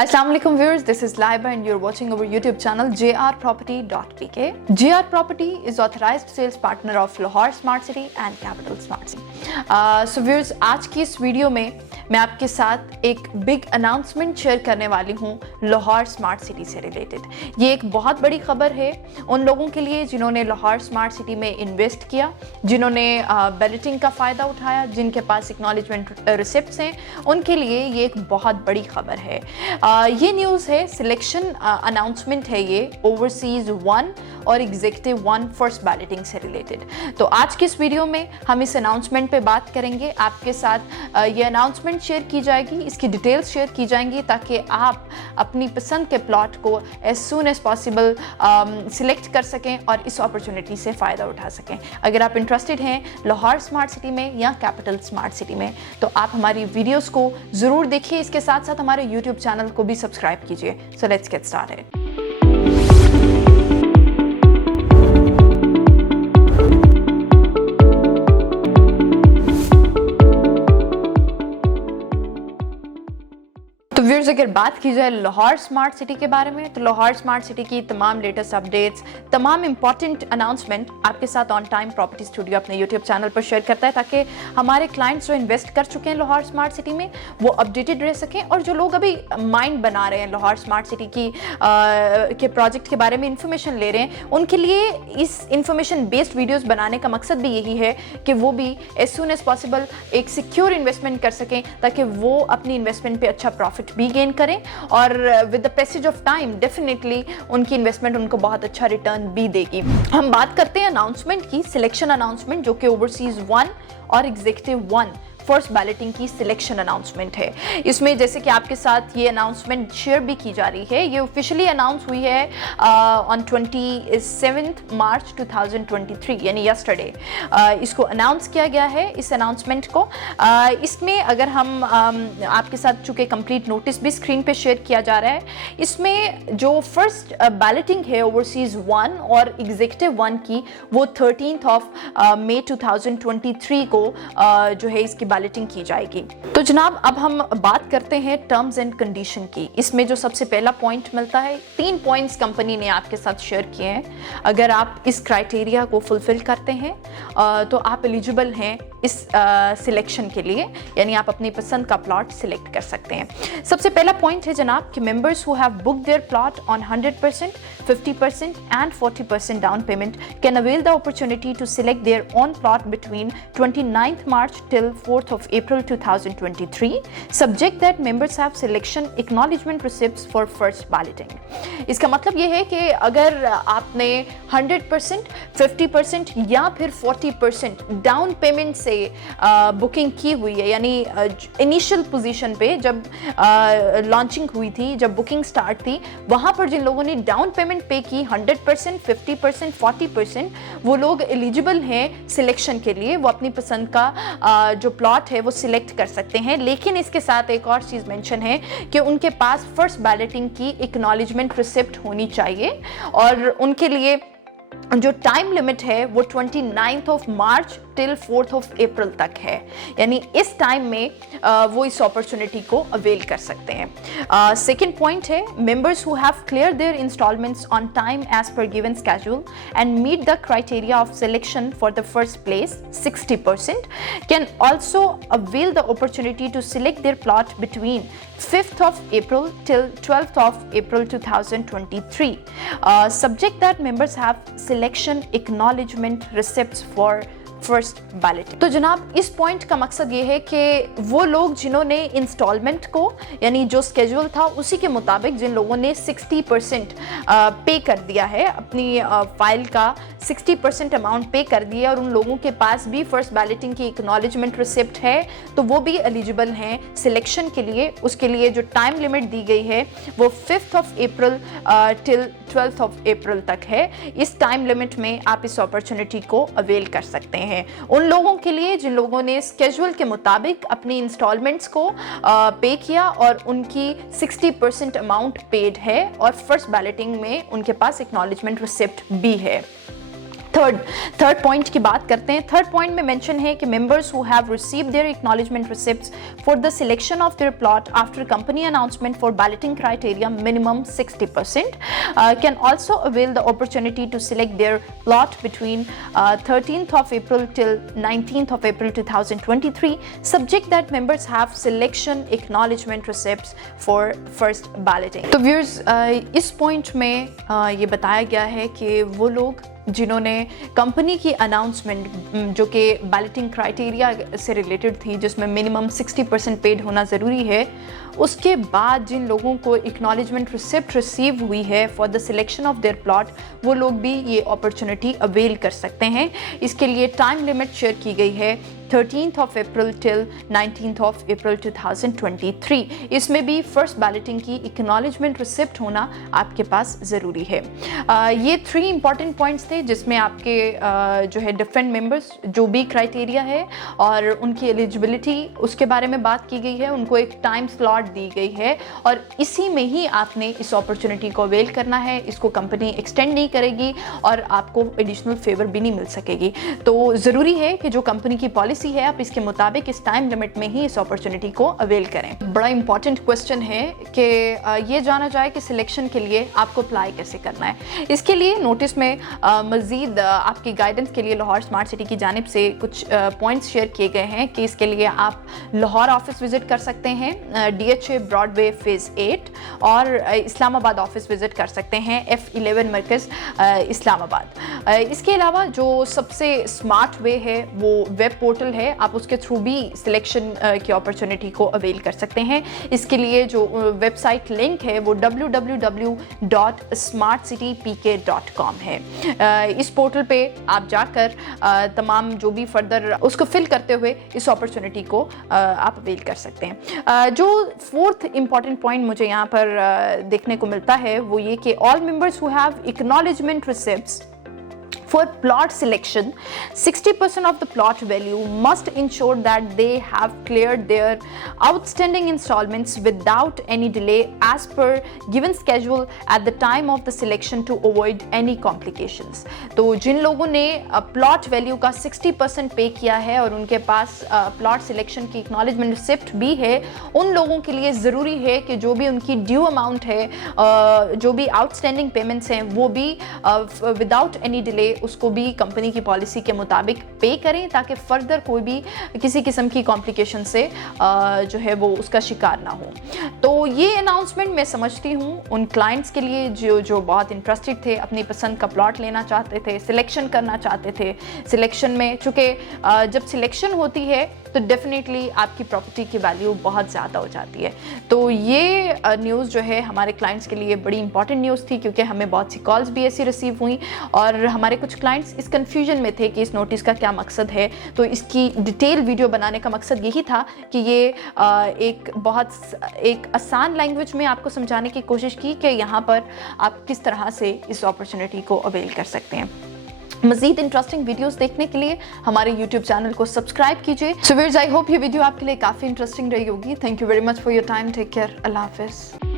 Assalamu alaikum viewers, this is Laiba and you're watching our YouTube channel jrproperty.pk. JR Property is authorized sales partner of Lahore Smart City and Capital Smart City. So viewers, आज की इस video में मैं आपके साथ एक big announcement share करने वाली हूँ लाहौर स्मार्ट सिटी से रिलेटेड। ये एक बहुत बड़ी खबर है उन लोगों के लिए जिन्होंने लाहौर स्मार्ट सिटी में इन्वेस्ट किया, जिन्होंने बैलेटिंग का फ़ायदा उठाया, जिनके पास एक्नॉलेजमेंट रिसिप्ट्स हैं, उनके लिए ये एक बहुत बड़ी खबर है। ये न्यूज़ है, सिलेक्शन अनाउंसमेंट है ये ओवरसीज़ 1 और एग्जीक्यूटिव 1 फर्स्ट बैलेटिंग से रिलेटेड। तो आज की इस वीडियो में हम इस अनाउंसमेंट पे बात करेंगे, आपके साथ ये अनाउंसमेंट शेयर की जाएगी, इसकी डिटेल्स शेयर की जाएंगी ताकि आप अपनी पसंद के प्लॉट को as soon as possible select कर सकें और इस अपॉर्चुनिटी से फ़ायदा उठा सकें। अगर आप इंटरेस्टेड हैं लाहौर स्मार्ट सिटी में या कैपिटल स्मार्ट सिटी में तो आप हमारी वीडियोस को ज़रूर देखिए, इसके साथ साथ हमारे यूट्यूब चैनल को भी सब्सक्राइब कीजिए। So let's get started. तो व्यूअर्स, अगर बात की जाए लाहौर स्मार्ट सिटी के बारे में तो लाहौर स्मार्ट सिटी की तमाम लेटेस्ट अपडेट्स, तमाम इंपॉर्टेंट अनाउंसमेंट आपके साथ ऑन टाइम प्रॉपर्टी स्टूडियो अपने यूट्यूब चैनल पर शेयर करता है ताकि हमारे क्लाइंट्स जो इन्वेस्ट कर चुके हैं लाहौर स्मार्ट सिटी में वो अपडेटेड रह सकें, और जो लोग अभी माइंड बना रहे हैं लाहौर स्मार्ट सिटी की के प्रोजेक्ट के बारे में इंफॉर्मेशन ले रहे हैं, उनके लिए इस इंफॉर्मेशन बेस्ड वीडियोज़ बनाने का मकसद भी यही है कि वो भी एज सून एज पॉसिबल एक सिक्योर इन्वेस्टमेंट कर सकें ताकि वो अपनी इन्वेस्टमेंट पे अच्छा प्रॉफिट भी गेन करें और with the passage of time definitely उनकी इन्वेस्टमेंट उनको बहुत अच्छा रिटर्न भी देगी। हम बात करते हैं अनाउंसमेंट की, सिलेक्शन अनाउंसमेंट जो कि ओवरसीज 1 और एग्जीक्यूटिव 1 फर्स्ट बैलेटिंग की सिलेक्शन अनाउंसमेंट है। इसमें जैसे कि आपके साथ ये अनाउंसमेंट शेयर भी की जा रही है, ये ऑफिशियली अनाउंस हुई है ऑन 27 मार्च 2023 यानी यस्टरडे इसको अनाउंस किया गया है। इस अनाउंसमेंट को इसमें अगर हम आपके साथ चूँकि कंप्लीट नोटिस भी स्क्रीन पे शेयर किया जा रहा है, इसमें जो फर्स्ट बैलेटिंग है ओवरसीज 1 और एग्जीक्यूटिव 1 की वो 13 मई 2023 को जो है इसकी बैलेटिंग की जाएगी। तो जनाब अब हम बात करते हैं टर्म्स एंड कंडीशन की। इसमें जो सबसे पहला पॉइंट मिलता है, 3 पॉइंट्स कंपनी ने आपके साथ शेयर किए हैं। अगर आप इस क्राइटेरिया को फुलफिल करते हैं तो आप एलिजिबल हैं इस सिलेक्शन के लिए, यानी आप अपनी पसंद का प्लॉट सिलेक्ट कर सकते हैं। सबसे पहला पॉइंट है जनाब कि members who have booked their plot on 100%, 50% and 40% down payment can avail the opportunity to select their own plot between 29th March till 4th of April 2023, subject that members have selection acknowledgement receipts for first balloting। इसका मतलब ये है कि अगर आपने 100%, 50% या फिर 40% down payment से बुकिंग की हुई है, यानी इनिशियल पोजीशन पे जब लॉन्चिंग हुई थी, जब बुकिंग स्टार्ट थी, वहाँ पर जिन लोगों ने डाउन पेमेंट पे की 100%, 50%, 40%, वो लोग एलिजिबल हैं सिलेक्शन के लिए, वो अपनी पसंद का जो प्लॉट है वो सिलेक्ट कर सकते हैं। लेकिन इसके साथ एक और चीज़ मेंशन है कि उनके पास फर्स्ट बैलेटिंग की एक्नॉलेजमेंट रिसिप्ट होनी चाहिए, और उनके लिए जो टाइम लिमिट है वो 29th मार्च टिल 4th अप्रैल तक है, यानी इस टाइम में वो इस अपॉर्चुनिटी को अवेल कर सकते हैं। सेकेंड पॉइंट है, members who have clear their installments on time as per given schedule and meet the criteria of selection for the first place 60% can also avail the opportunity to select their plot between 5th of April till 12th of April 2023, subject that members have selection acknowledgement receipts for first ballot. तो जनाब इस point का मकसद ये है कि वो लोग जिन्होंने इंस्टॉलमेंट को, यानी जो स्केड्यूल था उसी के मुताबिक जिन लोगों ने 60% पे कर दिया है, अपनी फाइल का 60% अमाउंट पे कर दिया, और उन लोगों के पास भी फर्स्ट बैलेटिंग की एक्नॉलेजमेंट रिसिप्ट है, तो वो भी एलिजिबल हैं सिलेक्शन के लिए। उसके लिए जो टाइम लिमिट दी गई है वो 5th अप्रैल टिल 12th अप्रैल तक है। इस टाइम लिमिट में आप इस अपॉर्चुनिटी को अवेल कर सकते हैं। उन लोगों के लिए जिन लोगों ने स्केड्यूल के मुताबिक अपनी इंस्टॉलमेंट्स को पे किया और उनकी 60% अमाउंट पेड है और फर्स्ट बैलेटिंग में उनके पास एक्नॉलेजमेंट रिसिप्ट भी है। थर्ड पॉइंट की बात करते हैं। थर्ड पॉइंट में मेंशन है कि members who have received their acknowledgement receipts for the selection of their plot after company announcement for balloting criteria minimum 60% can also avail the opportunity to select their plot between 13th of April till 19th of April 2023 subject that members have selection acknowledgement receipts for first balloting। तो viewers इस point में ये बताया गया है कि वो लोग जिन्होंने कंपनी की अनाउंसमेंट जो कि बैलेटिंग क्राइटेरिया से रिलेटेड थी, जिसमें मिनिमम 60% पेड होना ज़रूरी है, उसके बाद जिन लोगों को एक्नॉलेजमेंट रिसिप्ट रिसीव हुई है for the selection of their plot, वो लोग भी ये अपॉर्चुनिटी अवेल कर सकते हैं। इसके लिए टाइम लिमिट शेयर की गई है 13th of April till 19th of April 2023। इसमें भी फर्स्ट बैलेटिंग की एक्नॉलेजमेंट रिसिप्ट होना आपके पास ज़रूरी है। ये 3 इंपॉर्टेंट पॉइंट्स थे जिसमें आपके जो है डिफरेंट मेंबर्स जो भी क्राइटेरिया है और उनकी एलिजिबिलिटी उसके बारे में बात की गई है, उनको एक टाइम स्लॉट दी गई है और इसी में ही आपने इस अपॉर्चुनिटी को अवेल करना है। इसको कंपनी एक्सटेंड नहीं करेगी और आपको एडिशनल फेवर भी नहीं मिल सकेगी। तो ज़रूरी है कि जो कंपनी की पॉलिसी है आप इसके मुताबिक इस टाइम लिमिट में ही इस अपॉर्चुनिटी को अवेल करें। बड़ा इंपॉर्टेंट क्वेश्चन है कि ये जाना जाए कि सिलेक्शन के लिए आपको अप्लाई कैसे करना है। इसके लिए नोटिस में मज़ीद आपकी गाइडेंस के लिए लाहौर स्मार्ट सिटी की जानिब से कुछ पॉइंट्स शेयर किए गए हैं कि इसके लिए आप लाहौर ऑफिस विजिट कर सकते हैं, DHA ब्रॉडवे फेज़ 8, और इस्लामाबाद ऑफिस विजिट कर सकते हैं, F11 मरकज़ इस्लामाबाद। इसके अलावा जो सबसे स्मार्ट वे है वो वेब पोर्टल है, आप उसके थ्रू भी सिलेक्शन की अपॉर्चुनिटी को अवेल कर सकते हैं। इसके लिए जो वेबसाइट लिंक है वो www.smartcitypk.com है। इस पोर्टल पे आप जाकर तमाम जो भी फर्दर उसको फिल करते हुए इस अपॉर्चुनिटी को आप अवेल कर सकते हैं। जो फोर्थ इंपॉर्टेंट पॉइंट मुझे यहाँ पर देखने को मिलता है वो ये कि all members who have acknowledgement receipts for plot selection, 60% of the plot value must ensure that they have cleared their outstanding installments without any delay as per given schedule at the time of the selection to avoid any complications। तो जिन लोगों ने plot value का 60% पे किया है और उनके पास plot selection की एक्नॉलेजमेंट रिसिप्ट भी है, उन लोगों के लिए ज़रूरी है कि जो भी उनकी ड्यू अमाउंट है, जो भी आउटस्टैंडिंग पेमेंट्स हैं, वो भी विदाउट एनी डिले उसको भी कंपनी की पॉलिसी के मुताबिक पे करें ताकि फर्दर कोई भी किसी किस्म की कॉम्प्लिकेशन से जो है वो उसका शिकार ना हो। तो ये अनाउंसमेंट मैं समझती हूँ उन क्लाइंट्स के लिए जो बहुत इंटरेस्टेड थे, अपनी पसंद का प्लॉट लेना चाहते थे, सिलेक्शन करना चाहते थे। सिलेक्शन में चूँकि जब सिलेक्शन होती है तो डेफिनेटली आपकी प्रॉपर्टी की वैल्यू बहुत ज़्यादा हो जाती है। तो ये न्यूज़ जो है हमारे क्लाइंट्स के लिए बड़ी इंपॉर्टेंट न्यूज़ थी क्योंकि हमें बहुत सी कॉल्स भी ऐसी रिसीव हुई और हमारे कुछ क्लाइंट्स इस कन्फ्यूजन में थे कि इस नोटिस का क्या मकसद है। तो इसकी डिटेल वीडियो बनाने का मकसद यही था कि ये एक आसान लैंग्वेज में आपको समझाने की कोशिश की कि यहाँ पर आप किस तरह से इस अपॉर्चुनिटी को अवेल कर सकते हैं। मज़ीद इंटरेस्टिंग वीडियोस देखने के लिए हमारे YouTube चैनल को सब्सक्राइब कीजिए। सो व्यूअर्स, आई होप ये वीडियो आपके लिए काफ़ी इंटरेस्टिंग रही होगी। Thank you very much for your time. Take care. अल्लाह हाफिज़।